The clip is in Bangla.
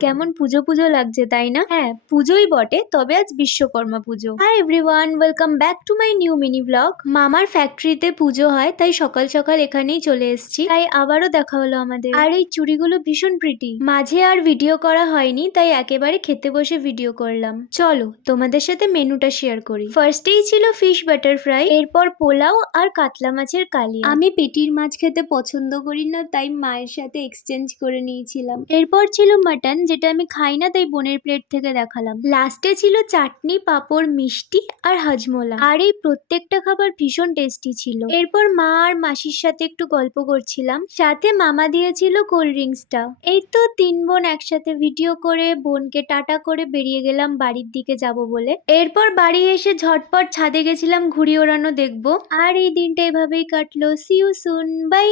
কেমন পুজো পুজো লাগছে তাই না? হ্যাঁ, পুজোই বটে, তবে আজ বিশ্বকর্মা পুজো। Hi everyone, welcome back to my new mini blog. মামার ফ্যাক্টরিতে পুজো হয়, তাই সকাল সকাল এখানেই চলে এসেছি। তাই আবারও দেখা হলো আমাদের। আর এই চুড়িগুলো ভীষণ প্রিটি। মাঝে আর ভিডিও করা হয়নি, তাই একেবারে খেতে বসে ভিডিও করলাম। চলো তোমাদের সাথে মেনুটা শেয়ার করি। ফার্স্টেই ছিল ফিশ বাটার ফ্রাই, এরপর পোলাও আর কাতলা মাছের কালিয়া। আমি পেটির মাছ খেতে পছন্দ করি না, তাই মায়ের সাথে এক্সচেঞ্জ করে নিয়েছিলাম। এরপর ছিল মাটন, যেটা আমি খাই না, তাই বোনের প্লেট থেকে দেখালাম। লাস্টে ছিল চাটনি, পাঁপড়, মিষ্টি আর হাজমোলা। আর এই প্রত্যেকটা খাবার ভীষণ টেস্টি ছিল। এরপর মা আর মাসির সাথে একটু গল্প করছিলাম, সাথে মামা দিয়েছিল কোল্ড ড্রিঙ্কসটা। এই তো তিন বোন একসাথে ভিডিও করে বোনকে টাটা করে বেরিয়ে গেলাম বাড়ির দিকে যাব বলে। এরপর বাড়ি এসে ঝটপট ছাদে গেছিলাম ঘুড়ি ওড়ানো দেখবো। আর এই দিনটা এভাবেই কাটলো। C you soon, by.